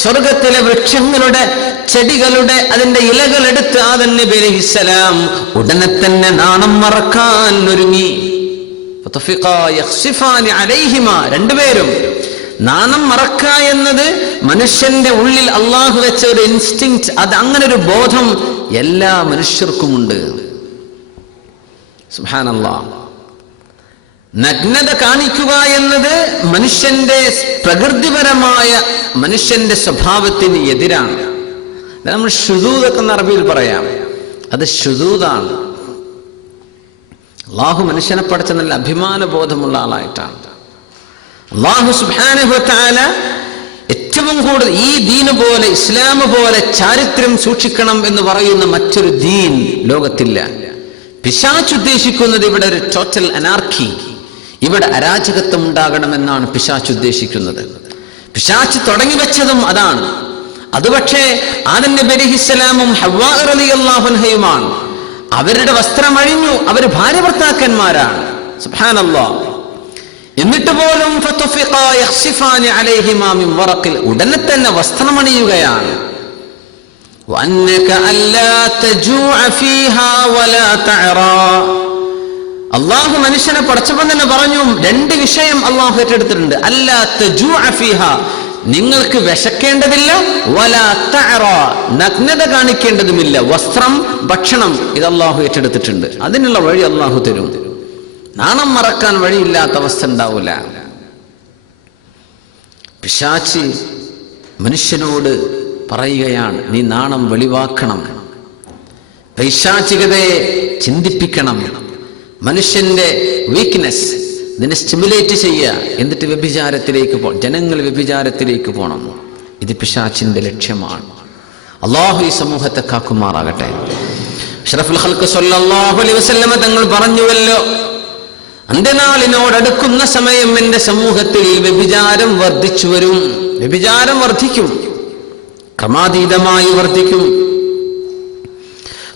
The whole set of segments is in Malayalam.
സ്വർഗത്തിലെ വൃക്ഷങ്ങളുടെ ചെടികളുടെ അതിന്റെ ഇലകൾ എടുത്ത് ആദം നബി അലൈഹിസ്സലാം ഉടനെ തന്നെ നാണം മറക്കാൻ ഒരുങ്ങി. രണ്ടുപേരും നാണം മറക്ക എന്നത് മനുഷ്യന്റെ ഉള്ളിൽ അള്ളാഹു വെച്ച ഒരു ഇൻസ്റ്റിങ്ക്റ്റ്, അത് അങ്ങനെ ഒരു ബോധം എല്ലാ മനുഷ്യർക്കുമുണ്ട്. സുബ്ഹാനല്ലാഹ്. നഗ്നത കാണിക്കുക എന്നത് മനുഷ്യന്റെ പ്രകൃതിപരമായ മനുഷ്യന്റെ സ്വഭാവത്തിന് എതിരാണ്. നമ്മൾ ശുദൂദ് എന്ന് അറബിയിൽ പറയാം, അത് ശുദൂദാണ്. അള്ളാഹു മനുഷ്യനെ പഠിച്ച നല്ല അഭിമാന ബോധമുള്ള ആളായിട്ടാണ്. അള്ളാഹു സുബ്ഹാനഹു വ തആല ഏറ്റവും കൂടുതൽ ഈ ദീന് പോലെ, ഇസ്ലാം പോലെ ചാരിത്രം സൂക്ഷിക്കണം എന്ന് പറയുന്ന മറ്റൊരു ദീൻ ലോകത്തില്ല. പിശാച് ഉദ്ദേശിക്കുന്നത് ഇവിടെ ഒരു ടോട്ടൽ അനാർക്കി, ഇവിടെ അരാജകത്വം ഉണ്ടാകണമെന്നാണ് പിശാച് ഉദ്ദേശിക്കുന്നത്. പിശാച് തുടങ്ങി വെച്ചതും അതാണ്. അത് പക്ഷേ ആദം നബി അലൈഹിസ്സലാമും ഹവ്വാ റളിയല്ലാഹു അൻഹയുമാണ്. അവരുടെ വസ്ത്രം അഴിഞ്ഞു, അവർ ഭാര്യ ഭർത്താക്കന്മാരാണ്. സുബ്ഹാനല്ലാഹ്. എന്നിട്ട് പോലും ഉടനെ തന്നെ വസ്ത്രമണിയുകയാണ്. അള്ളാഹു മനുഷ്യനെ പഠിച്ചപ്പോൾ തന്നെ പറഞ്ഞു, രണ്ട് വിഷയം അള്ളാഹു ഏറ്റെടുത്തിട്ടുണ്ട്. അല്ലാ തജൂഅ ഫീഹാ, നിങ്ങൾക്ക് വിശക്കേണ്ടതില്ല, വലാ തഅറ, നഗ്നത കാണിക്കേണ്ടതുമില്ല. വസ്ത്രം, ഭക്ഷണം, ഇത് അള്ളാഹു ഏറ്റെടുത്തിട്ടുണ്ട്. അതിനുള്ള വഴി അള്ളാഹു തരും. നാണം മറക്കാൻ വഴിയില്ലാത്ത അവസ്ഥ ഉണ്ടാവില്ല. പിശാച് മനുഷ്യനോട് പറയുകയാണ്, നീ നാണം വെളിവാക്കണം, പൈശാചികതയെ ചിന്തിപ്പിക്കണം, മനുഷ്യന്റെ വീക്ക്നെസ് ഇതിനെ സ്റ്റിമുലേറ്റ് ചെയ്യുക, എന്നിട്ട് വ്യഭിചാരത്തിലേക്ക് ജനങ്ങൾ വ്യഭിചാരത്തിലേക്ക് പോകണം. ഇത് പിശാചിന്റെ ലക്ഷ്യമാണ്. അള്ളാഹു ഈ സമൂഹത്തെ കാക്കുമാറാകട്ടെ. അഷ്റഫുൽ ഖൽഖ് സ്വല്ലല്ലാഹു അലൈഹി വസല്ലമ തങ്ങൾ പറഞ്ഞുവല്ലോ, അന്ത്യനാളിനോടടുക്കുന്ന സമയം എന്റെ സമൂഹത്തിൽ വ്യഭിചാരം വർദ്ധിച്ചു വരും. വ്യഭിചാരം വർദ്ധിക്കും, ക്രമാതീതമായി വർദ്ധിക്കും.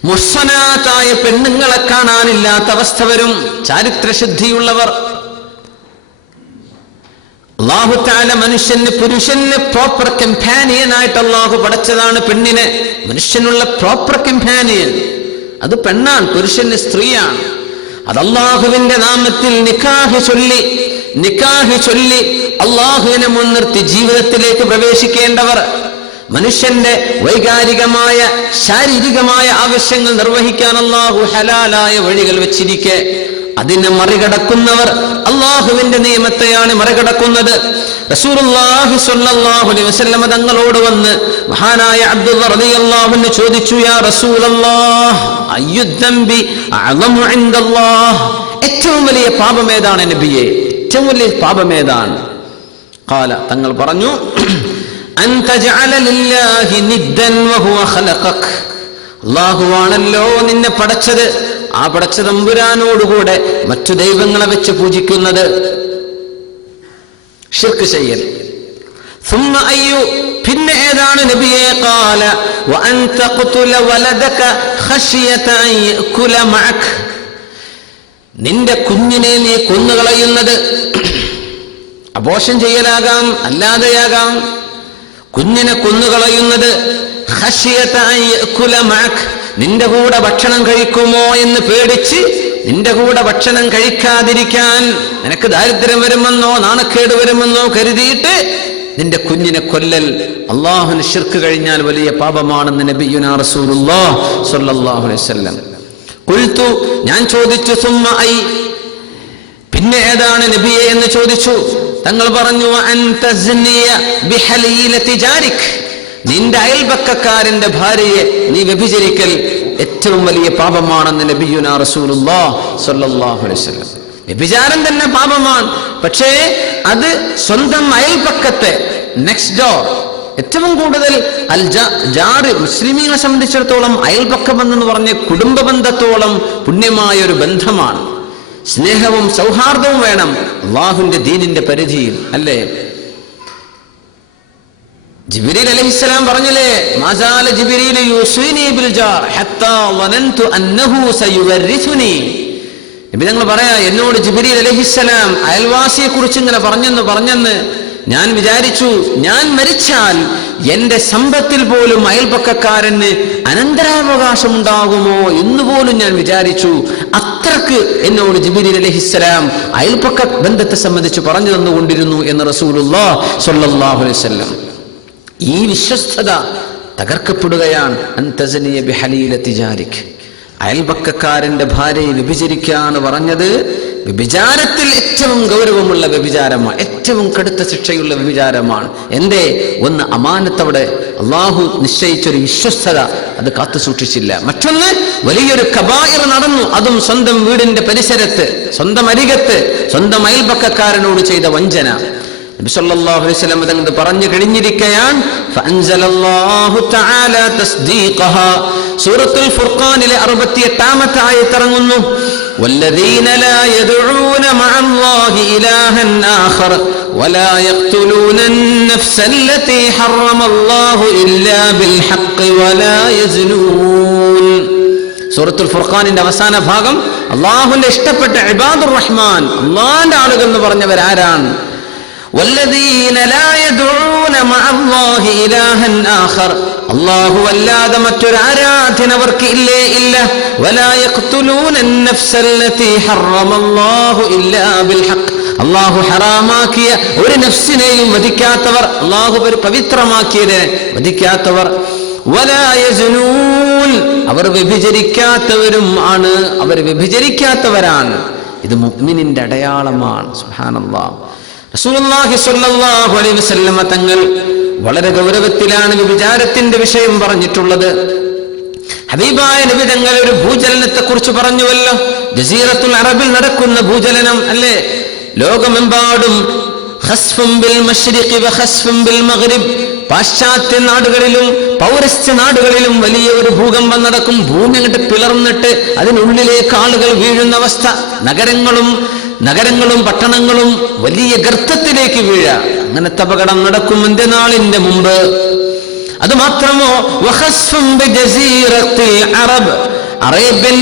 മുഹ്സനാത്തായ പെണ്ണുങ്ങളെ കാണാനില്ലാത്ത അവസ്ഥ വരും. ചാരിത്രശുദ്ധിയുള്ളവർ. അല്ലാഹു തആല മനുഷ്യന്, പുരുഷന് പ്രോപ്പർ കമ്പാനിയൻ ആയിട്ട് അല്ലാഹു പടച്ചതാണ് പെണ്ണിനെ. മനുഷ്യനുള്ള പ്രോപ്പർ കമ്പാനിയൻ അത് പെണ്ണാണ്, പുരുഷന് സ്ത്രീയാണ്. അത് അല്ലാഹുവിന്റെ നാമത്തിൽ നിക്കാഹ് ചൊല്ലി അല്ലാഹുവിനെ മുൻനിർത്തി ജീവിതത്തിലേക്ക് പ്രവേശിക്കേണ്ടവർ, മനുഷ്യന്റെ വൈകാരികമായ ശാരീരികമായ ആവശ്യങ്ങൾ നിർവഹിക്കാൻ അല്ലാഹു ഹലാലായ വഴികൾ വെച്ചിരിക്കെ അതിനെ മറികടക്കുന്നവർ അല്ലാഹുവിന്റെ നിയമത്തെയാണ് മറികടക്കുന്നത്. റസൂലുള്ളാഹി സ്വല്ലല്ലാഹു അലൈഹി വസല്ലം തങ്ങളോട് വന്ന് മഹാനായ അബ്ദുള്ള റളിയല്ലാഹു അൻഹു ചോദിച്ചു, യാ റസൂലല്ലാഹ് അയ്യുദ്ദംബി അഅ്ളമു ഇൻദല്ലാഹ്, ഏറ്റവും വലിയ പാപം ഏതാണ് നബിയേ? ഏറ്റവും വലിയ പാപം ഏതാണ്? ഖാല, തങ്ങൾ പറഞ്ഞു, അൻ തജഅല ലില്ലാഹി നിദ്ദൻ വഹുവ ഖലഖക്, അല്ലാഹുവാണല്ലോ നിന്നെ പടച്ചത്, ആ പടച്ച തമ്പുരാനോടുകൂടെ മറ്റു ദൈവങ്ങളെ വെച്ച് പൂജിക്കുന്നത്, ശിർക്ക് ചെയ്യൽ. ثم അയ്യു, പിന്നെ ഏതാണ് നബിയേ? ഖാല വഅൻ തഖ്തുല വലദക ഖശിയത അൻ യഅകുല മഅക, നിന്റെ കുഞ്ഞിനെ നീ കൊന്നുകളയുന്നത്. അബോർഷൻ ചെയ്യലാകാം, അല്ലാതെയാകാം. കുഞ്ഞിനെ കൊന്നുകളയുന്നത് ഖശിയത അൻ യഅകുല മഅക, നിന്റെ കൂടെ ഭക്ഷണം കഴിക്കുമോ എന്ന് പേടിച്ച് നിന്റെ കൂടെ ഭക്ഷണം കഴിക്കാതിരിക്കാൻ, നിനക്ക് ദാരിദ്ര്യം വരുമെന്നോ നാണക്കേട് വരുമെന്നോ കരുതിയിട്ട് നിന്റെ കുഞ്ഞിനെ കൊല്ലൽ അല്ലാഹുവിന് ശിർക്ക് കഴിഞ്ഞാൽ വലിയ പാപമാണെന്ന് നബിയുനാ റസൂലുള്ളാഹി സ്വല്ലല്ലാഹു അലൈഹി വസല്ലം. ഖുൽതു, ഞാൻ ചോദിച്ചു, സുമ്മ ഐ, പിന്നെ ഏതാണ് നബിയെ എന്ന് ചോദിച്ചു. തങ്ങൾ പറഞ്ഞു, അൻ തസ്നിയ ബിഹലീലതി ജാരിക്, നിന്റെ അയൽപക്കക്കാരന്റെ ഭാര്യയെ നീ വ്യഭിചരിക്കൽ ഏറ്റവും വലിയ പാപമാണെന്ന് നബിയുനാ റസൂലുള്ളാഹി സ്വല്ലല്ലാഹു അലൈഹി വസല്ലം. വ്യഭിചാരം തന്നെ പാപമാണ്, പക്ഷേ അത് സ്വന്തം അയൽപക്കത്തെ, നെക്സ്റ്റ് ഡോർ, ഏറ്റവും കൂടുതൽ ജാറ്, മുസ്ലിമീങ്ങളെ സംബന്ധിച്ചിടത്തോളം അയൽപക്ക ബന്ധം എന്ന് പറഞ്ഞ കുടുംബ ബന്ധത്തോളം പുണ്യമായ ഒരു ബന്ധമാണ്. സ്നേഹവും സൗഹാർദ്ദവും വേണം അല്ലാഹുവിന്റെ ദീനിന്റെ പരിധിയിൽ, അല്ലേ? ജിബ്രീൽ അലൈഹിസ്സലാം പറഞ്ഞില്ലേ, മാസാല ജിബ്രീൽ യൂസിനി ബിൽ ജാർ ഹത്താ വനന്തു അന്നഹു സയുവരിസുനി, നബി തങ്ങൾ പറയാ, എന്നോട് ജിബ്രീൽ അലൈഹിസ്സലാം അയൽവാസിയെ കുറിച്ച് ഇങ്ങനെ പറഞ്ഞെന്ന് ഞാൻ വിചാരിച്ചു, ഞാൻ മരിച്ചാൽ എന്റെ സമ്പത്തിൽ പോലും അയൽപക്കക്കാരന് അനന്തരാവകാശം ഉണ്ടാകുമോ എന്നുപോലും ഞാൻ വിചാരിച്ചു. അത്രക്ക് എന്നോട് ജിബ്രീൽ അലൈഹിസ്സലാം അയൽപക്ക ബന്ധത്തെ സംബന്ധിച്ച് പറഞ്ഞു തന്നുകൊണ്ടിരുന്നു എന്ന് റസൂലുള്ളാഹി സ്വല്ലല്ലാഹു അലൈഹി വസല്ലം. ഈ വിശ്വസ്തത തകർക്കപ്പെടുകയാണ്. അൻതസനിയ ബിഹലീലത്തി ജാരിക്, അയൽപക്കക്കാരന്റെ ഭാര്യയെ വ്യഭിചരിക്കാന്ന് പറഞ്ഞത് വ്യഭിചാരത്തിൽ ഏറ്റവും ഗൗരവമുള്ള വ്യഭിചാരമാണ്, ഏറ്റവും കടുത്ത ശിക്ഷയുള്ള വ്യഭിചാരമാണ്. എന്തേ? ഒന്ന്, അമാനത്തവിടെ അള്ളാഹു നിശ്ചയിച്ചൊരു വിശ്വസ്തത അത് കാത്തു സൂക്ഷിച്ചില്ല. മറ്റൊന്ന്, വലിയൊരു കബായിർ നടന്നു, അതും സ്വന്തം വീടിന്റെ പരിസരത്ത്, സ്വന്തം അരികത്ത്, സ്വന്തം അയൽപക്കക്കാരനോട് ചെയ്ത വഞ്ചന. നബി സല്ലല്ലാഹു അലൈഹി വസല്ലം തങ്ങൾ പറഞ്ഞു കഴിഞ്ഞിരിക്കുകയാണ്. ഫഅൻസലല്ലാഹു തആല തസ്ദീഖഹാ, സൂറത്തുൽ ഫുർഖാനിലെ 68-ാമത്തെ ആയത്ത് ഇറങ്ങുന്നു. വല്ലദീന ലാ യദ്ഊന മഅല്ലാഹി ഇലാഹൻ ആഖർ വലാ യഖ്തുലൂന അൻ-നഫ്സല്ലതീ ഹറമല്ലാഹു ഇല്ലാ ബിൽ ഹഖ് വലാ യസ്നൂൻ. സൂറത്തുൽ ഫുർഖാനിന്റെ അവസാന ഭാഗം അല്ലാഹുവിന്റെ ഇഷ്ടപ്പെട്ട ഇബാദുർ റഹ്മാൻ, അല്ലാഹുവിന്റെ ആളുകൾ എന്ന് പറഞ്ഞവർ ആരാണ്? വല്ലദീന ലാ യദ്ഊന മഅല്ലാഹി ഇലാഹൻ ആഖർ, അല്ലാഹു അല്ലാതെ മറ്റൊരു ആരാധന അവർക്ക് ഇല്ലേ ഇല്ല. വലാ യഖ്തുലൂന അൻ-നഫ്സല്ലതീ ഹറമല്ലാഹു ഇല്ലാ ബിൽ ഹഖ്, അല്ലാഹു ഹറാമാക്കിയ ഒരു നഫ്സിനെയും വധിക്കാത്തവർ, അല്ലാഹു പവിത്രമാക്കിയതിനെ വധിക്കാത്തവർ. വലാ യസ്നൂൻ, അവർ വ്യഭിചരിക്കാത്തവരും ആണ്, അവർ വ്യഭിചരിക്കാത്തവരാണ്. ഇത് മുഅ്മിനിന്റെ അടയാളമാണ്. സുബ്ഹാനല്ലാഹ്. റസൂലുള്ളാഹി സ്വല്ലല്ലാഹു അലൈഹി വസല്ലം തങ്ങൾ വളരെ ഗൗരവത്തിലാണ് വ്യഭിചാരത്തിന്റെ വിഷയം പറഞ്ഞിട്ടുള്ളത്. ഹബീബായ നബി തങ്ങൾ ഒരു ഭൂചലനത്തെ കുറിച്ച് പറഞ്ഞുവല്ലോ. ജസീറത്തുൽ അറബിൽ നടക്കുന്ന ഭൂചലനം അല്ലേ? ലോകമെമ്പാടും ഖസ്ഫും ബിൽ മശ്രിഖി വ ഖസ്ഫും ബിൽ മഗ്രിബ്, പാശ്ചാത്യ നാടുകളിലും പൗരസ്ത്യ നാടുകളിലും വലിയ ഒരു ഭൂകമ്പം നടക്കും. ഭൂമി അങ്ങോട്ട് പിളർന്നിട്ട് അതിനുള്ളിലേക്ക് ആളുകൾ വീഴുന്ന അവസ്ഥ. നഗരങ്ങളും പട്ടണങ്ങളും വലിയ ഗർത്തത്തിലേക്ക് വീഴ, അങ്ങനത്തെ അപകടം നടക്കും അന്ത്യനാളിന്റെ മുമ്പ്. അത് മാത്രമോ, അറേബ്യൻ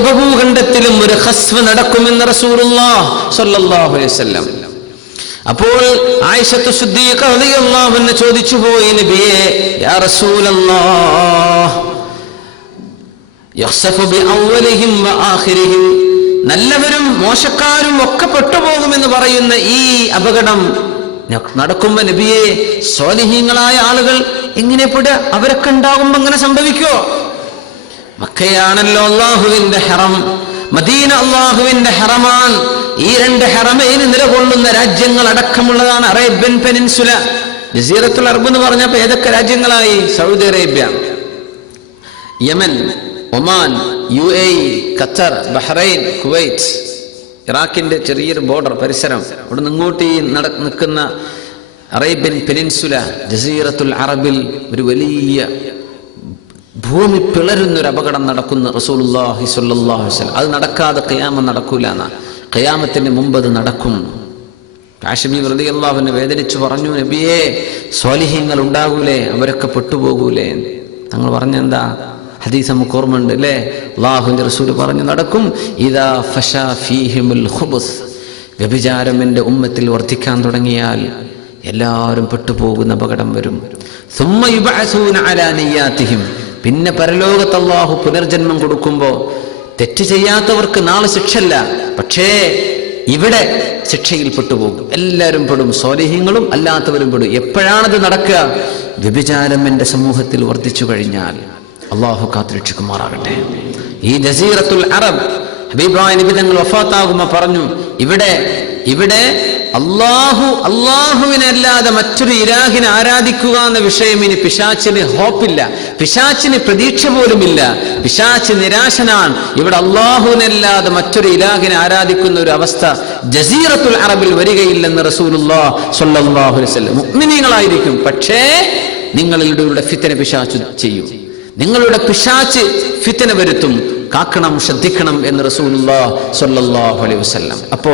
ഉപഭൂഖണ്ഡത്തിലും ഒരു ഖസ്ഫ് നടക്കുമെന്ന് റസൂലുള്ളാഹി സ്വല്ലല്ലാഹു അലൈഹി വസല്ലം. അപ്പോൾ ആയിഷത്തു സിദ്ദീഖ റളിയല്ലാഹു അൻഹ ചോദിച്ചു പോയി, നബിയേ, യാ റസൂലല്ലാഹ്, യഖ്സഫു ബി അവ്വലിഹിം വ ആഖിരിഹിം, നല്ലവരും മോശക്കാരും ഒക്കെ പെട്ടുപോകുമെന്ന് പറയുന്ന ഈ അപകടം നടക്കുമ്പോ നബിയെ, സ്വാലിഹീങ്ങളായ ആളുകൾ എങ്ങനെ പെടുക? അവരൊക്കെ ഉണ്ടാകുമ്പോ അങ്ങനെ സംഭവിക്കുമോ? മക്കയാണല്ലോ അള്ളാഹുവിന്റെ ഹറം, മദീന അള്ളാഹുവിന്റെ ഹറമാണ്. ഈ രണ്ട് ഹറമൈന് നിലകൊള്ളുന്ന രാജ്യങ്ങൾ അടക്കമുള്ളതാണ് അറേബ്യൻ പെനിൻസുല. ജസീറത്തുൽ അറബ് എന്ന് പറഞ്ഞപ്പോ ഏതൊക്കെ രാജ്യങ്ങളായി? Saudi Arabia, Yemen, Oman, UAE, Qatar, Bahrain, Kuwait, ഇറാഖിന്റെ ചെറിയൊരു ബോർഡർ പരിസരം, അവിടെ നിങ്ങോട്ട് ഈ നിൽക്കുന്ന അറേബ്യൻ പെനിൻസുല, ജസീറത്തുൽ അറബിൽ ഒരു വലിയ ഭൂമി പിളരുന്നൊരു അപകടം നടക്കുന്ന റസൂലുള്ളാഹി സ്വല്ലല്ലാഹു അലൈഹി വസല്ലം. അത് നടക്കാതെ ഖിയാമത്ത് നടക്കൂല എന്നാ. ഖിയാമത്തിന് മുമ്പ് അത് നടക്കും. കാശ്മീർ റളിയല്ലാഹു അൻഹു വേദനിച്ചു പറഞ്ഞു, നബിയേ, സ്വാലിഹീങ്ങൾ ഉണ്ടാകൂലേ? അവരൊക്കെ പെട്ടുപോകൂലേ? തങ്ങൾ പറഞ്ഞെന്താ? ഹദീസ് നമുക്ക് ഓർമ്മയുണ്ട് അല്ലേ? അല്ലാഹുവിന്റെ റസൂൽ പറഞ്ഞു നടക്കും, ഇദാ ഫശാ ഫീഹിമുൽ ഖുബുസ്, വ്യഭിചാരം എൻ്റെ ഉമ്മത്തിൽ വർദ്ധിക്കാൻ തുടങ്ങിയാൽ എല്ലാവരും പെട്ടുപോകുന്ന അപകടം വരും. സുമ്മ യുബഅസൂന അലാ നിയ്യാതിഹിം, പിന്നെ പരലോകത്ത് അല്ലാഹു പുനർജന്മം കൊടുക്കുമ്പോൾ തെറ്റ് ചെയ്യാത്തവർക്ക് നാളെ ശിക്ഷല്ല, പക്ഷേ ഇവിടെ ശിക്ഷയിൽ പെട്ടുപോകും. എല്ലാവരും പെടും, സ്വാലിഹീങ്ങളും അല്ലാത്തവരും പെടും. എപ്പോഴാണത് നടക്കുക? വ്യഭിചാരം എൻ്റെ സമൂഹത്തിൽ വർദ്ധിച്ചു കഴിഞ്ഞാൽ. അള്ളാഹു കാത്തുരക്ഷിക്കുമാറാകട്ടെ. ഈ ജസീറത്തുൽ അറബ് ഹബീബായ നബി തങ്ങൾ വഫാത്താകുമ്പോൾ പറഞ്ഞു, ഇവിടെ അള്ളാഹുവിനെ അല്ലാതെ മറ്റൊരു ഇലാഹിനെ ആരാധിക്കുക എന്ന വിഷയം ഇനി പിശാച്ചിന് ഹോപ്പില്ല, പിശാച്ചിന് പ്രതീക്ഷ പോലുമില്ല, പിശാച്ച് നിരാശനാണ്. ഇവിടെ അള്ളാഹുവിനല്ലാതെ മറ്റൊരു ഇലാഹിനെ ആരാധിക്കുന്ന ഒരു അവസ്ഥ ജസീറത്തുൽ അറബിൽ വരികയില്ലെന്ന് റസൂലുള്ളാഹി സ്വല്ലല്ലാഹു അലൈഹി വസല്ലം. മുഅ്മിനീങ്ങളായിരിക്കും, പക്ഷേ നിങ്ങളുടെ ഫിത്ന പിശാച്ച് ചെയ്യും, നിങ്ങളുടെ പിശാച്ച് ഫിത്ന വരുത്തും. കാക്കണം, ശ്രദ്ധിക്കണം എന്ന് റസൂലുള്ളാഹി സ്വല്ലല്ലാഹു അലൈഹി വസല്ലം. അപ്പോ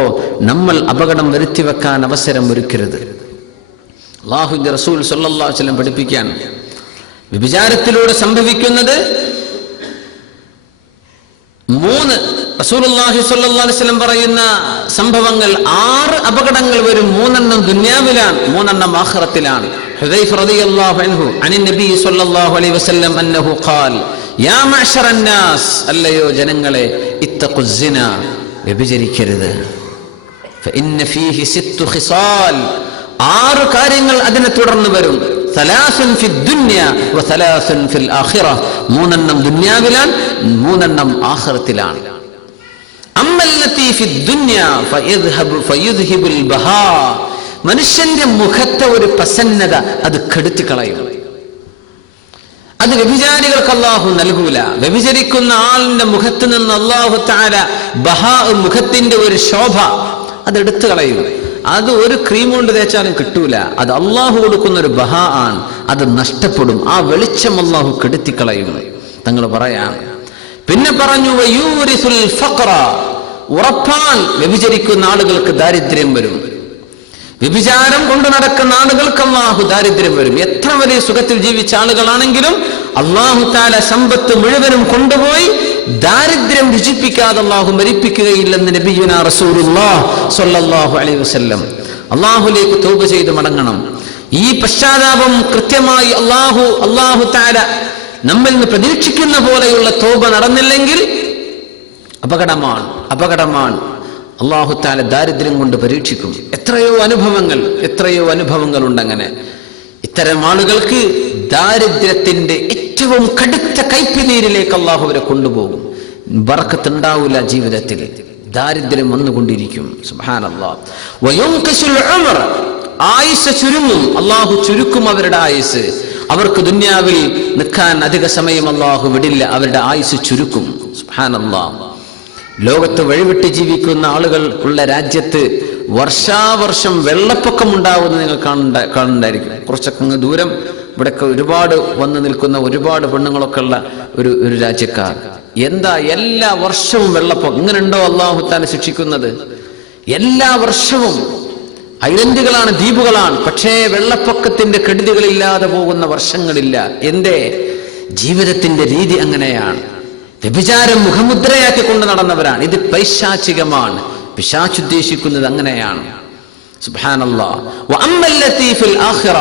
നമ്മൾ അപകടം വരുത്തി വെക്കാൻ അവസരം ഒരുക്കരുത്. അല്ലാഹുവിന്റെ റസൂൽ സ്വല്ലല്ലാഹു അലൈഹി വസല്ലം പഠിപ്പിക്കുകയാണ്, വ്യഭിചാരത്തിലൂടെ സംഭവിക്കുന്നത് 3 റസൂലുള്ളാഹി സ്വല്ലല്ലാഹു അലൈഹി വസല്ലം പറയുന്ന സംഭവങ്ങൾ, 6 അപകടങ്ങൾ വരും. 3 ദുനിയാവിലാണ്, 3 ആഖിറത്തിലാണ്. ഹുദൈഫ റളിയല്ലാഹു അൻഹു അനിൻ നബി സ്വല്ലല്ലാഹു അലൈഹി വസല്ലം അന്നഹു ഖാൽ യാ മഅ്ശറൻ നാസ്, അല്ലയോ ജനങ്ങളെ, ഇത്തഖുസ് സിന, വ്യഭിചരിക്കരുത്. ഫഇന്ന ഫീഹി 6 ഖിസാൽ, 6 കാര്യങ്ങൾ അതിനെ തുടർന്ന് വരും. 3 ഫി ദുനിയ വ 3 ഫിൽ ആഖിറ, 3 ദുനിയാവിലാണ്, 3 ആഖിറത്തിലാണ്. അമ്മല്ലതി ഫി ദുനിയ ഫയുദ്ഹിബുൽ ബഹാ, മനുഷ്യന്റെ മുഖത്തെ ഒരു പ്രസന്നത അത് കെടുത്തി കളയും. അത് വ്യഭിചാരികൾക്ക് അല്ലാഹു നൽകൂല. വ്യഭിചരിക്കുന്ന ആളിന്റെ മുഖത്ത് നിന്ന് അല്ലാഹു തആല ബഹാ, മുഖത്തിന്റെ ഒരു ശോഭ അതെടുത്തു കളയും. അത് ഒരു ക്രീം കൊണ്ട് തേച്ചാലും കിട്ടൂല. അത് അള്ളാഹു കൊടുക്കുന്ന ഒരു ബഹാ ആണ്, അത് നഷ്ടപ്പെടും. ആ വെളിച്ചം അള്ളാഹു കെടുത്തിക്കളയും തങ്ങൾ പറയാം. പിന്നെ പറഞ്ഞു വയൂരിസുൽ ഫഖറ, ഉറപ്പാൻ വ്യഭിചരിക്കുന്ന ആളുകൾക്ക് ദാരിദ്ര്യം വരും. വ്യഭിചാരം കൊണ്ട് നടക്കുന്ന ആളുകൾക്ക് അള്ളാഹു ദാരിദ്ര്യം വരും. എത്ര വലിയ സുഖത്തിൽ ജീവിച്ച ആളുകളാണെങ്കിലും അള്ളാഹു തആല സമ്പത്ത് മുഴുവനും കൊണ്ടുപോയി ദാരിദ്ര്യം രുചിപ്പിക്കാതെ അള്ളാഹു മരിപ്പിക്കുകയില്ലെന്ന് നബിയുനാ റസൂലുള്ളാഹി സ്വല്ലല്ലാഹു അലൈഹി വസല്ലം. അള്ളാഹുലേക്ക് തൗബ ചെയ്ത് മടങ്ങണം. ഈ പശ്ചാത്താപം കൃത്യമായി അള്ളാഹു തആല നമ്മിൽ നിന്ന് പ്രതീക്ഷിക്കുന്ന പോലെയുള്ള തൗബ നടന്നില്ലെങ്കിൽ അപകടമാണ്. അള്ളാഹു തആല ദാരിദ്ര്യം കൊണ്ട് പരീക്ഷിക്കും. എത്രയോ അനുഭവങ്ങൾ ഉണ്ടങ്ങനെ. ഇത്തരം ആളുകൾക്ക് ദാരിദ്ര്യത്തിന്റെ ഏറ്റവും കടുത്ത കൈപ്പിനീരിലേക്ക് അള്ളാഹു അവരെ കൊണ്ടുപോകും. ബറക്കത്തുണ്ടാവില്ല ജീവിതത്തിൽ, ദാരിദ്ര്യം വന്നുകൊണ്ടിരിക്കും. സുബ്ഹാനല്ലാഹ്. വയുൻഖിസുൽ ഉമർ, ആയുസ് ചുരുങ്ങും. അള്ളാഹു ചുരുക്കും അവരുടെ ആയുസ്. അവർക്ക് ദുനിയാവിൽ നിൽക്കാൻ അധിക സമയം അള്ളാഹു വിടില്ല, അവരുടെ ആയുസ് ചുരുക്കും. സുബ്ഹാനല്ലാഹ്. ലോകത്ത് വഴിവിട്ട് ജീവിക്കുന്ന ആളുകൾ ഉള്ള രാജ്യത്ത് വർഷാവർഷം വെള്ളപ്പൊക്കം ഉണ്ടാവുമെന്ന് നിങ്ങൾ കാണുന്നുണ്ടായിരിക്കും. കുറച്ചൊക്കെ ദൂരം ഇവിടെയൊക്കെ ഒരുപാട് വന്നു നിൽക്കുന്ന ഒരുപാട് പെണ്ണുങ്ങളൊക്കെ ഉള്ള ഒരു രാജ്യക്കാർ. എന്താ എല്ലാ വർഷവും വെള്ളപ്പൊക്കം? ഇങ്ങനെ ഉണ്ടോ അല്ലാഹു തആല ശിക്ഷിക്കുന്നത്? എല്ലാ വർഷവും ഐലൻഡുകളാണ്, ദ്വീപുകളാണ്, പക്ഷേ വെള്ളപ്പൊക്കത്തിന്റെ കെടുതികളില്ലാതെ പോകുന്ന വർഷങ്ങളില്ല. എന്തേ? ജീവിതത്തിന്റെ രീതി അങ്ങനെയാണ്. വ്യഭിചാരം മുഖമുദ്രയാക്കി കൊണ്ട് നടന്നവരാണ്. ഇത് പൈശാചികമാണ്. പിശാചുദ്ദേശിക്കുന്നത് അങ്ങനെയാണ്. സുബ്ഹാനല്ലാഹ്. വഅമ്മല്ലതി ഫിൽ ആഖിറ,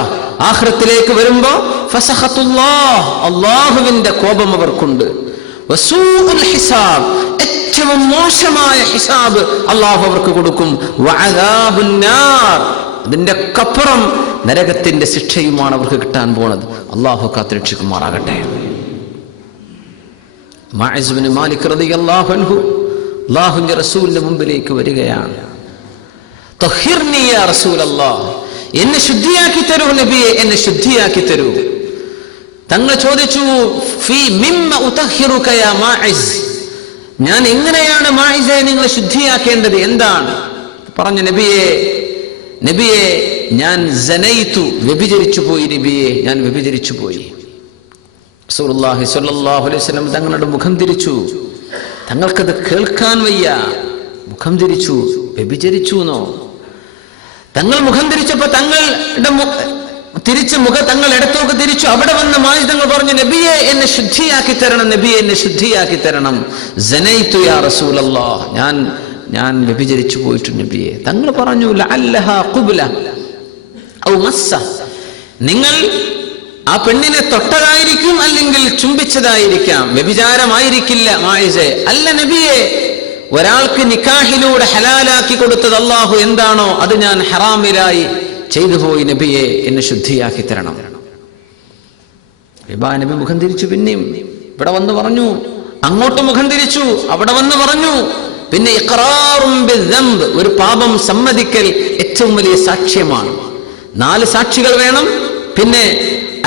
ആഖിറത്തിലേക്ക് വരുമ്പോൾ ഫസഖത്തുല്ലാഹ്, അല്ലാഹുവിന്റെ കോപം അവർക്കുണ്ട്. വസൂഉൽ ഹിസാബ്, ഏറ്റവും മോശമായ ഹിസാബ് അല്ലാഹു അവർക്ക് കൊടുക്കും. വഅദാബുൻ നാർ, അതിന്റെ അപ്പുറം നരകത്തിന്റെ ശിക്ഷയുമാണ് അവർക്ക് കിട്ടാൻ പോണത്. അല്ലാഹു കാത്തുരക്ഷിക്കുമാറാകട്ടെ. മഅസ് ഇബ്നു മാലിക് റളിയല്ലാഹു അൻഹു അല്ലാഹുവിന്റെ റസൂലിന്റെ മുമ്പിലേക്ക് വരികയാണ്. തഹിർനി യാ റസൂലല്ലാഹ്, എന്നെ ശുദ്ധിയാക്കി തരൂ നബിയെ, എന്നെ ശുദ്ധിയാക്കി തരൂ. തങ്ങൾ ചോദിച്ചു ഫീ മിമ്മ ഉതഹിറുക യാ മഅസ്, ഞാൻ എങ്ങനെയാണ് മഅസെ നിങ്ങളെ ശുദ്ധിയാക്കേണ്ടത്, എന്താണ്? പറഞ്ഞു നബിയെ ഞാൻ സനൈതു, വ്യഭിചരിച്ചു പോയി നബിയെ, ഞാൻ വ്യഭിചരിച്ചു പോയി. റസൂലുള്ളാഹി സ്വല്ലല്ലാഹു അലൈഹി വസല്ലം തങ്ങളുടെ മുഖം തിരിച്ചു. തങ്ങൾക്കത് കേൾക്കാൻ വയ്യ. മുഖം തിരിച്ചു. വ്യഭിചരിച്ചു എന്നോ? തങ്ങൾ മുഖം തിരിച്ചപ്പോ തങ്ങൾ ഇടത്തോക്ക് തിരിച്ചു. അവിടെ വന്ന മാജി തങ്ങൾ പറഞ്ഞു നബിയെ എന്നെ ശുദ്ധിയാക്കി തരണം, നബിയെ എന്നെ ശുദ്ധിയാക്കി തരണം. സനൈതു യാ റസൂലല്ലാഹ്, ഞാൻ വ്യഭിചരിച്ചു പോയിട്ടു നബിയെ. തങ്ങൾ പറഞ്ഞു ലഅല്ലഹാ ഖുബ്ല ഔ മസ്സ, നിങ്ങൾ ആ പെണ്ണിനെ തൊട്ടതായിരിക്കും, അല്ലെങ്കിൽ ചുംബിച്ചതായിരിക്കാം, വ്യഭിചാരമായിരിക്കില്ല മായിസെ. അല്ല നബിയെ, ഒരാൾക്ക് നിക്കാഹിലൂടെ ഹലാലാക്കി കൊടുത്തത് അല്ലാഹു എന്താണോ അത് ഞാൻ ഹറാമിലായി ചെയ്തു പോയി നബിയെ, എന്നെ ശുദ്ധിയാക്കി തരണം. നബി മുഖം തിരിച്ചു. പിന്നെയും ഇവിടെ വന്ന് പറഞ്ഞു. അങ്ങോട്ട് മുഖം തിരിച്ചു. അവിടെ വന്ന് പറഞ്ഞു. പിന്നെ ഇഖ്റാറും ബിദ്ദംബ്, ഒരു പാപം സമ്മതിക്കൽ ഏറ്റവും വലിയ സാക്ഷ്യമാണ്. 4 സാക്ഷികൾ വേണം. പിന്നെ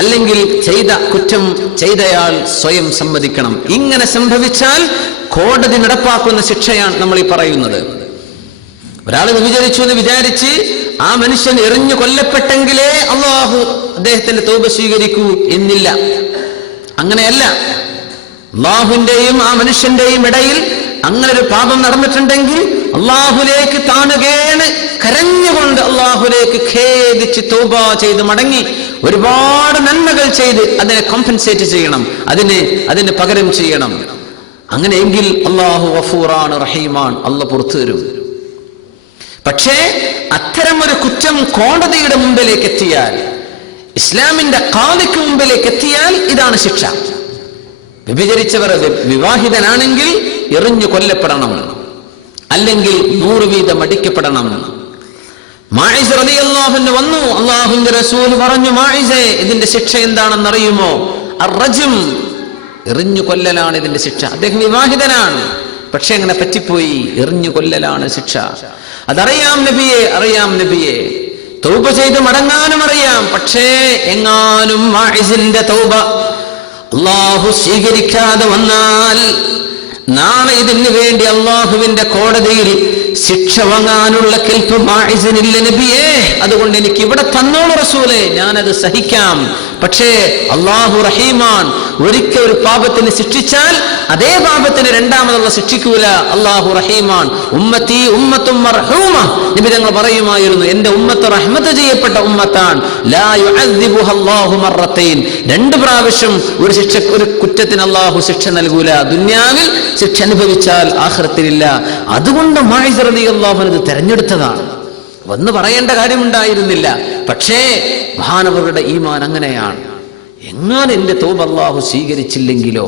അല്ലെങ്കിൽ ചെയ്ത കുറ്റം ചെയ്തയാൾ സ്വയം സമ്മതിക്കണം. ഇങ്ങനെ സംഭവിച്ചാൽ കോടതി നടപ്പാക്കുന്ന ശിക്ഷയാണ് നമ്മൾ ഈ പറയുന്നത്. ഒരാൾ വ്യഭിചരിച്ചു എന്ന് വിചാരിച്ച് ആ മനുഷ്യൻ എറിഞ്ഞു കൊല്ലപ്പെട്ടെങ്കിലേ അല്ലാഹു അദ്ദേഹത്തിന്റെ തൗബ സ്വീകരിക്കൂ എന്നില്ല. അങ്ങനെയല്ല. അല്ലാഹുവിന്റെയും ആ മനുഷ്യന്റെയും ഇടയിൽ അങ്ങനെ ഒരു പാപം നടന്നിട്ടുണ്ടെങ്കിൽ അല്ലാഹുലേക്ക് താണുകേണ് കരഞ്ഞുകൊണ്ട് അല്ലാഹുലേക്ക് ഖേദിച്ച് തൗബ ചെയ്ത് മടങ്ങി ഒരുപാട് നന്മകൾ ചെയ്ത് അതിനെ കോമ്പൻസേറ്റ് ചെയ്യണം, അതിന് പകരം ചെയ്യണം. അങ്ങനെയെങ്കിൽ അല്ലാഹു ഗഫൂറാണ്, റഹീമാൻ, അല്ലാഹു പുറത്തു തരും. പക്ഷേ അത്തരം ഒരു കുറ്റം കോടതിയുടെ മുമ്പിലേക്ക് എത്തിയാൽ, ഇസ്ലാമിന്റെ ഖാദിക്ക് മുമ്പിലേക്ക് എത്തിയാൽ ഇതാണ് ശിക്ഷ. വ്യഭിചരിച്ചവർ വിവാഹിതനാണെങ്കിൽ എറിഞ്ഞു കൊല്ലപ്പെടണം, അല്ലെങ്കിൽ 100 വീതം അടിക്കപ്പെടണം. മാഇസ് റളിയല്ലാഹു അൻഹു വന്നു, അല്ലാഹുവിന്റെ റസൂൽ പറഞ്ഞു, മാഇസേ, ഇതിന്റെ ശിക്ഷ എന്താണെന്ന് അറിയുമോ? അർറജ്ം, എറിഞ്ഞു കൊല്ലലാണ് ഇതിന്റെ ശിക്ഷ. അദ്ദേഹം വിവാഹിതനാണ്, പക്ഷെ അങ്ങനെ പറ്റിപ്പോയി, എറിഞ്ഞു കൊല്ലലാണ് ശിക്ഷ. അതറിയാം നബിയെ, അറിയാം നബിയെ, തൗബ ചെയ്ത് മടങ്ങാനും അറിയാം. പക്ഷേ എങ്ങാനും മാഇസിന്റെ തൗബ അല്ലാഹു സ്വീകരിക്കാതെ വന്നാൽ നാളെ ഇതിന് വേണ്ടി അല്ലാഹുവിന്റെ കോടതിയിൽ ശിക്ഷ വാങ്ങാനുള്ള കെൽപ്പ് മാഇസിനില്ല നബിയേ. അതുകൊണ്ട് എനിക്ക് ഇവിടെ തന്നോളൂ റസൂലേ, ഞാനത് സഹിക്കാം. പക്ഷേ അല്ലാഹു റഹീമാൻ, ഒരിക്കൽ ഒരു പാപത്തിന് ശിക്ഷിച്ചാൽ അതേ പാപത്തിന് രണ്ടാമതുള്ള ശിക്ഷിക്കൂല. അല്ലാഹു റഹീമാൻ. ഉമ്മത്തി ഉമ്മത്തും മർഹൂമ, നബി തങ്ങൾ പറയുമായിരുന്നു, എന്റെ ഉമ്മത്ത് റഹ്മത്ത് ചെയ്യപ്പെട്ട ഉമ്മത്താണ്. ലാ യുഅദ്ദിബുഹ അല്ലാഹു മർറത്തൈൻ, 2 പ്രാവശ്യം ഒരു കുറ്റത്തിന് അല്ലാഹു ശിക്ഷ നൽകൂല. ദുനിയാവിൽ ശിക്ഷ അനുഭവിച്ചാൽ ആഖിറത്തിലില്ല. അതുകൊണ്ട് മാഇസ് റളിയല്ലാഹു അൻഹു തെരഞ്ഞെടുത്തതാണ്. വന്ന് പറയേണ്ട കാര്യമുണ്ടായിരുന്നില്ല. പക്ഷേ മഹാനവറുടെ ഈമാൻ അങ്ങനെയാണ്. എങ്ങാനും എന്റെ തൗബ അല്ലാഹു സ്വീകരിച്ചില്ലെങ്കിലോ